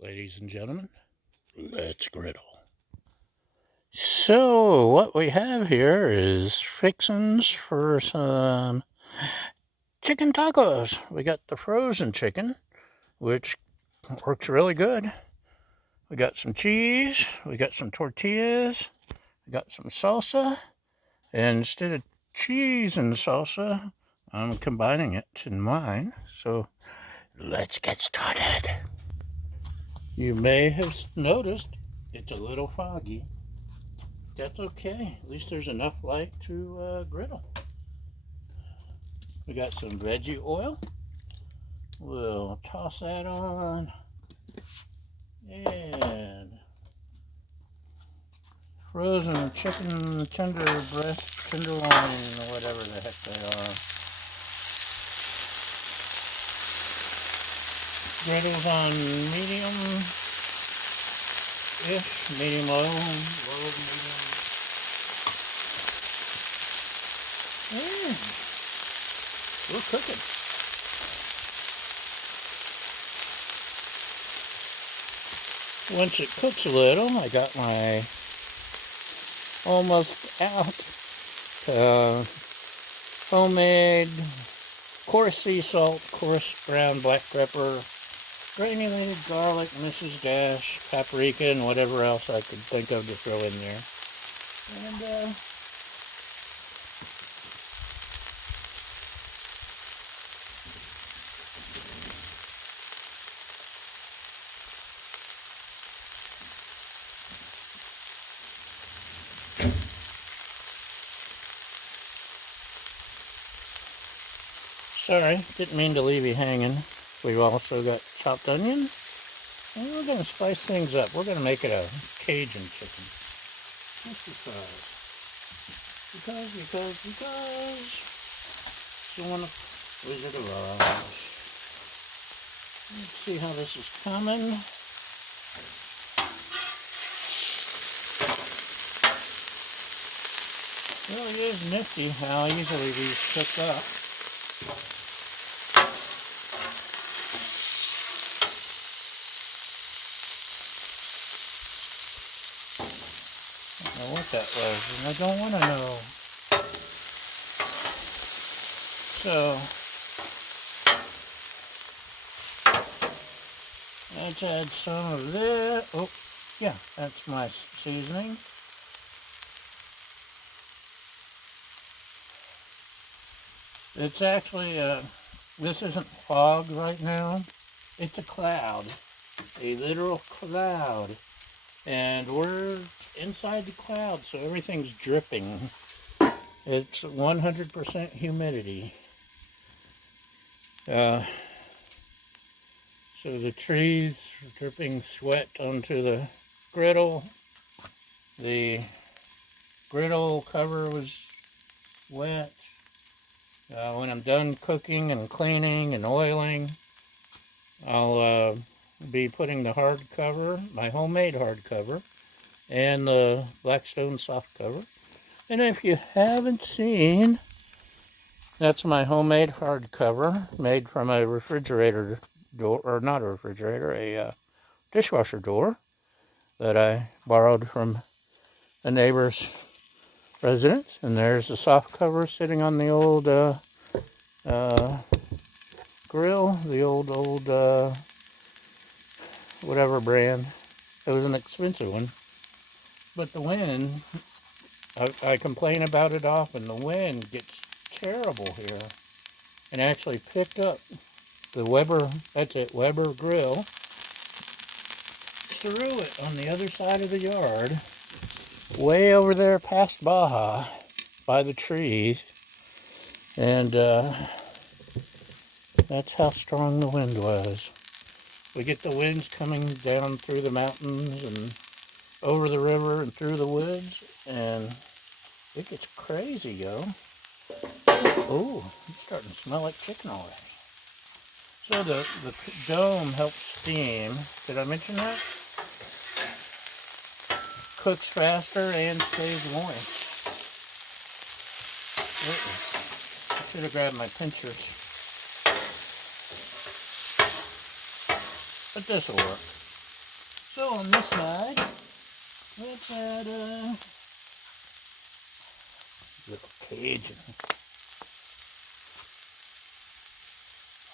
Ladies and gentlemen, let's griddle. So, what we have here is fixins for some chicken tacos. We got the frozen chicken, which works really good. We got some cheese, we got some tortillas, we got some salsa, and instead of cheese and salsa, I'm combining it in mine. So, let's get started. You may have noticed it's a little foggy. That's okay. At least there's enough light to griddle. We got some veggie oil. We'll toss that on. And frozen chicken tender breast, tenderloin, whatever the heck they are. Griddles on medium-ish, medium-low, low-medium. We're cooking. Once it cooks a little, I got my almost out homemade coarse sea salt, coarse ground black pepper, granulated garlic, Mrs. Dash, paprika, and whatever else I could think of to throw in there. And sorry, didn't mean to leave you hanging. We've also got chopped onion. And we're going to spice things up. We're going to make it a Cajun chicken. Just because. Because. Don't want to Wizard of Oz. Let's see how this is coming. It really is nifty how easily these cook up. I don't know what that was, and I don't want to know. So, let's add some of this. Oh, yeah, that's my seasoning. It's actually, this isn't fog right now. It's a cloud, a literal cloud. And we're inside the cloud, so everything's dripping. It's 100% humidity. So the trees are dripping sweat onto the griddle. The griddle cover was wet. When I'm done cooking and cleaning and oiling, I'll be putting the hard cover, my homemade hard cover, and the Blackstone soft cover. And if you haven't seen, that's my homemade hard cover made from a refrigerator door, or not a refrigerator, a dishwasher door that I borrowed from a neighbor's residence. And there's the soft cover sitting on the old grill, the old whatever brand. It was an expensive one. But the wind, I complain about it often, the wind gets terrible here. And actually picked up the Weber, that's it, Weber grill, threw it on the other side of the yard, way over there past Baja, by the trees. And that's how strong the wind was. We get the winds coming down through the mountains and over the river and through the woods, and it gets crazy, yo. Oh, it's starting to smell like chicken already. So the dome helps steam. Did I mention that? Cooks faster and stays moist. I should have grabbed my pincers. But this will work. So on this side, let's add a little Cajun.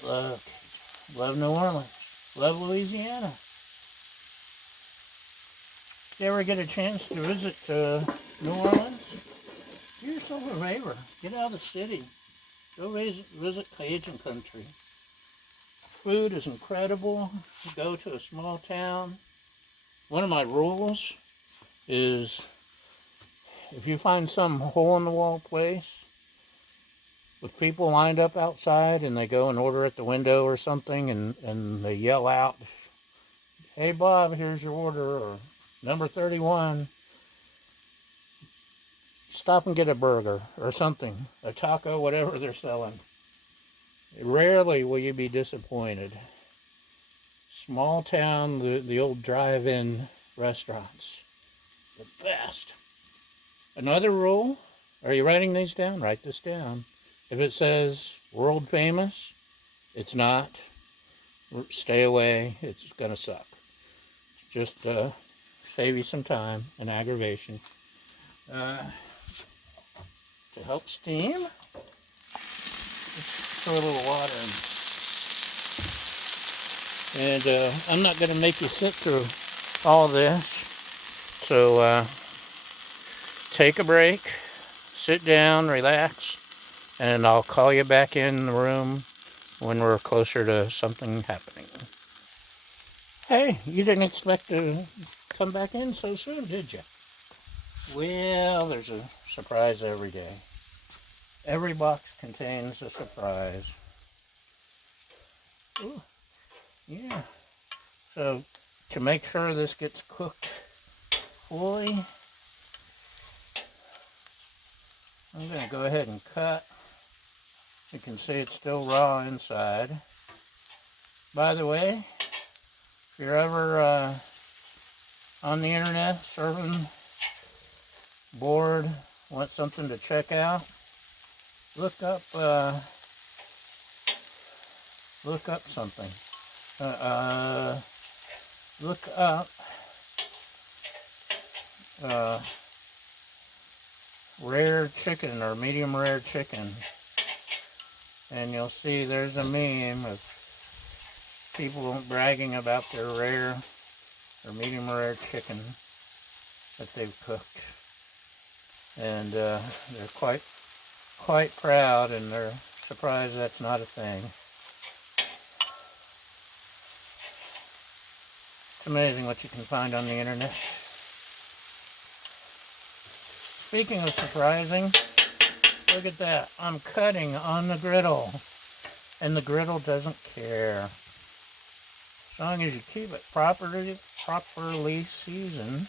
Love Cajun. Love New Orleans. Love Louisiana. If you ever get a chance to visit New Orleans, do yourself a favor. Get out of the city. Go visit Cajun country. Food is incredible. Go to a small town. One of my rules is if you find some hole-in-the-wall place with people lined up outside and they go and order at the window or something and they yell out, "Hey Bob, here's your order," or "Number 31, stop and get a burger," or something, a taco, whatever they're selling. Rarely will you be disappointed. Small town, the old drive-in restaurants, the best. Another rule, are you writing these down? Write this down. If it says world famous, it's not. Stay away. It's going to suck. Just save you some time and aggravation. To help steam, just throw a little water in. And I'm not going to make you sit through all this. So take a break, sit down, relax, and I'll call you back in the room when we're closer to something happening. Hey, you didn't expect to come back in so soon, did you? Well, there's a surprise every day. Every box contains a surprise. Ooh, yeah. So, to make sure this gets cooked fully, I'm going to go ahead and cut. You can see it's still raw inside. By the way, if you're ever on the internet surfing, bored, want something to check out, look up something. Look up rare chicken or medium rare chicken, and you'll see there's a meme of people bragging about their rare or medium rare chicken that they've cooked, and they're quite proud, and they're surprised that's not a thing. It's amazing what you can find on the internet. Speaking of surprising, look at that. I'm cutting on the griddle, and the griddle doesn't care. As long as you keep it properly seasoned,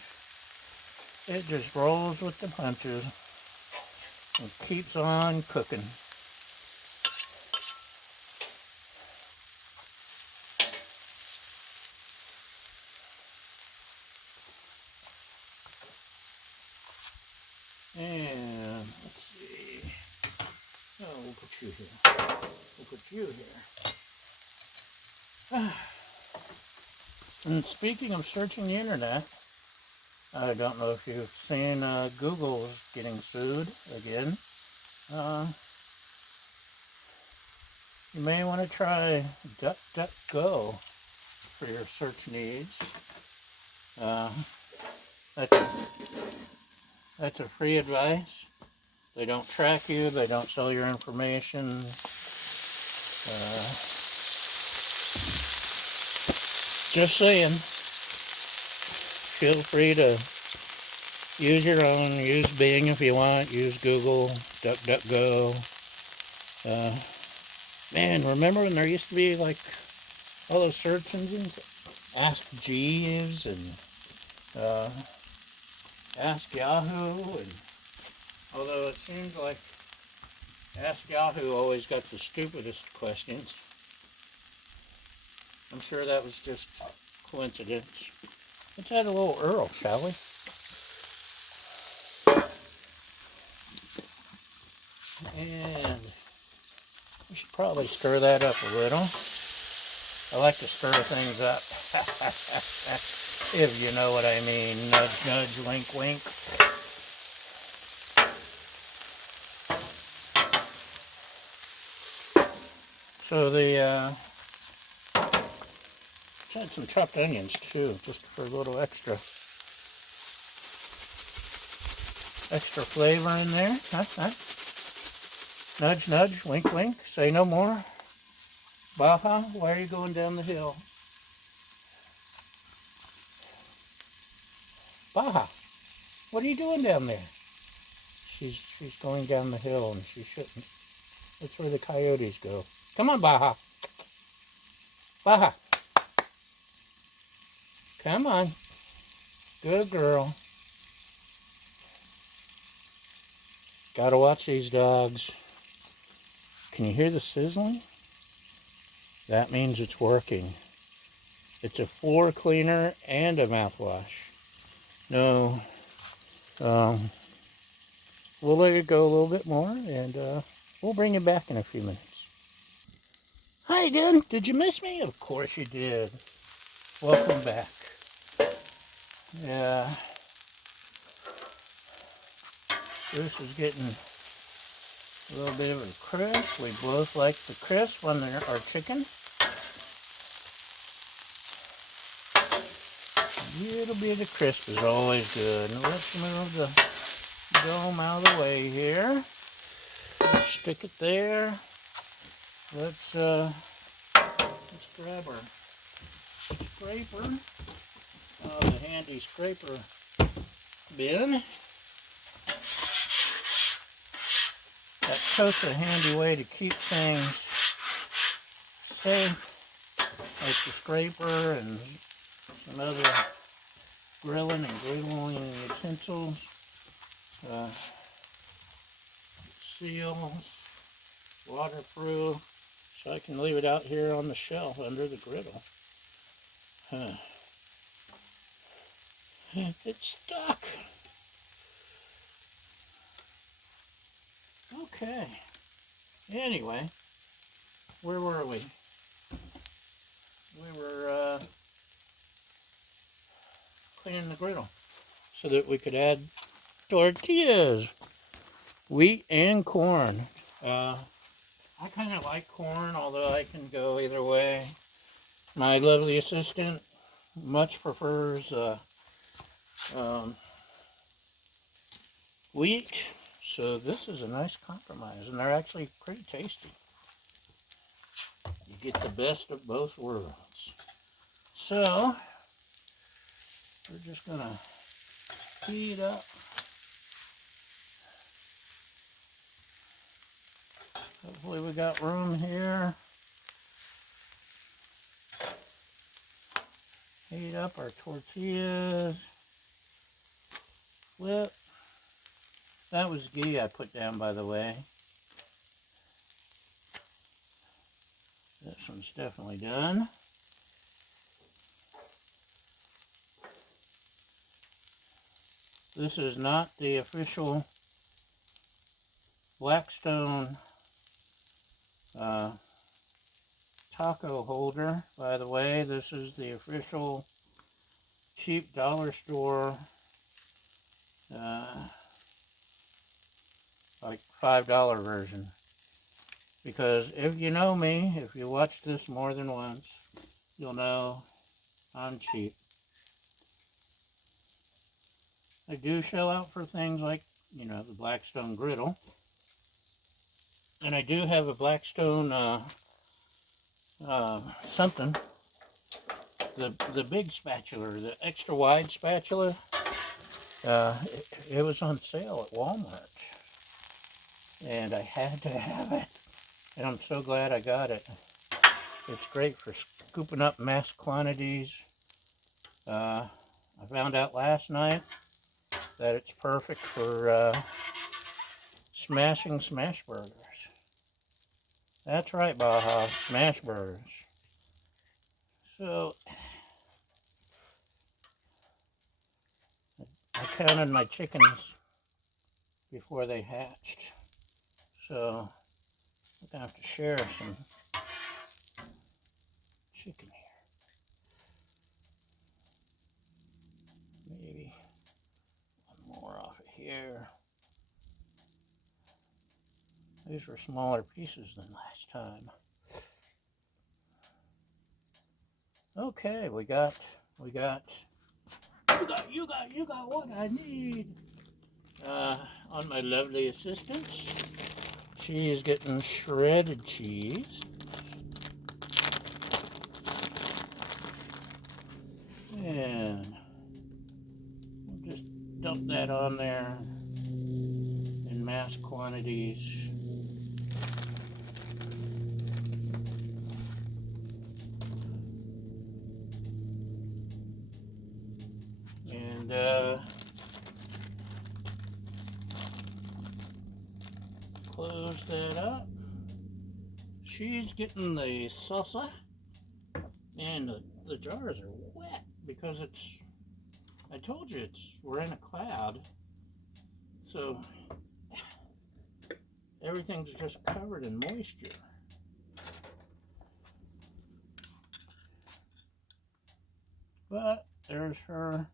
it just rolls with the punches and keeps on cooking. And let's see. Oh, we'll put you here. We'll put you here. And speaking of searching the internet, I don't know if you've seen Google's getting sued again. You may want to try DuckDuckGo for your search needs. That's a free advice. They don't track you. They don't sell your information. Just saying. Feel free to use your own. Use Bing if you want. Use Google, DuckDuckGo. Man, remember when there used to be like all those search engines? Ask Jeeves and Ask Yahoo, and although it seems like Ask Yahoo always got the stupidest questions, I'm sure that was just coincidence. Let's add a little Earl, shall we? And we should probably stir that up a little. I like to stir things up. if you know what I mean. Nudge, nudge, wink, wink. So had some chopped onions too, just for a little extra flavor in there. Huh? Nudge, nudge, wink, wink. Say no more. Baja, why are you going down the hill? Baja, what are you doing down there? She's going down the hill and she shouldn't. That's where the coyotes go. Come on, Baja. Baja. Come on. Good girl. Gotta watch these dogs. Can you hear the sizzling? That means it's working. It's a floor cleaner and a mouthwash. No, we'll let it go a little bit more and we'll bring it back in a few minutes. Hi again. Did you miss me? Of course you did. Welcome back. Yeah. This is getting a little bit of a crisp. We both like the crisp on our chicken. A little bit of crisp is always good. Now let's move the dome out of the way here. Let's stick it there. Let's grab our scraper. Oh, the handy scraper bin. That's such a handy way to keep things safe, like the scraper and some other grilling and griddling utensils, seals, waterproof, so I can leave it out here on the shelf under the griddle. It's stuck. Okay. Anyway, where were we? We were cleaning the griddle so that we could add tortillas, wheat and corn. I kind of like corn, although I can go either way. My lovely assistant much prefers wheat, so this is a nice compromise, and they're actually pretty tasty. You get the best of both worlds. So, we're just going to heat up. Hopefully we got room here. Heat up our tortillas. Flip. That was ghee I put down, by the way. This one's definitely done. This is not the official Blackstone taco holder, by the way. This is the official cheap dollar store, like $5 version. Because if you know me, if you watch this more than once, you'll know I'm cheap. I do shell out for things like, you know, the Blackstone Griddle. And I do have a Blackstone something. The big spatula, the extra wide spatula, it was on sale at Walmart. And I had to have it. And I'm so glad I got it. It's great for scooping up mass quantities. I found out last night that it's perfect for smashing smash burgers. That's right, Baja, smash burgers. So, I counted my chickens before they hatched. So, I'm going to have to share some chicken here. These were smaller pieces than last time. Okay, you got what I need. On my lovely assistants, she is getting shredded cheese. And we'll just dump that on there in mass quantities. And close that up. She's getting the salsa, and the jars are wet because I told you we're in a cloud, so everything's just covered in moisture. But there's her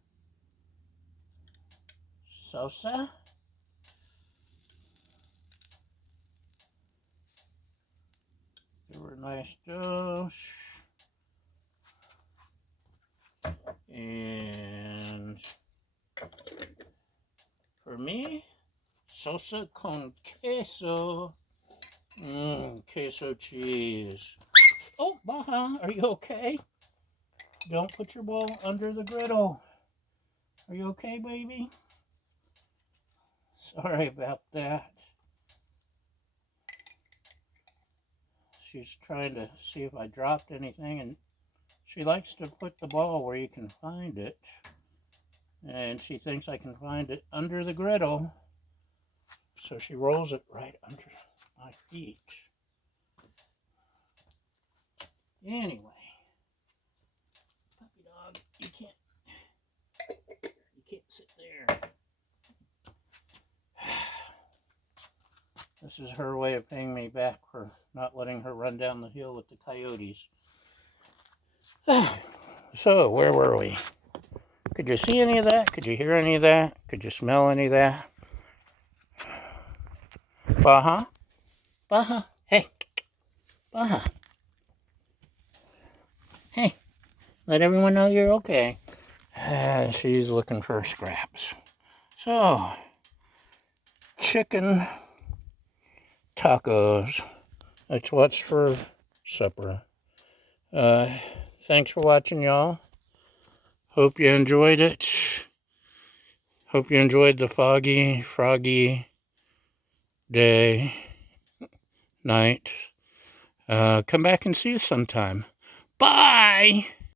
salsa. Give her a nice dose. And for me, salsa con queso. Queso cheese. Oh, Baja, are you okay? Don't put your bowl under the griddle. Are you okay, baby? Sorry about that. She's trying to see if I dropped anything, and she likes to put the ball where you can find it. And she thinks I can find it under the griddle. So she rolls it right under my feet. Anyway, puppy dog, you can't sit there. This is her way of paying me back for not letting her run down the hill with the coyotes. So, where were we? Could you see any of that? Could you hear any of that? Could you smell any of that? Baja? Baja? Hey. Baja. Hey. Let everyone know you're okay. She's looking for scraps. So, chicken tacos. That's what's for supper. Thanks for watching, y'all. Hope you enjoyed it. Hope you enjoyed the foggy, froggy day, night. Come back and see us sometime. Bye!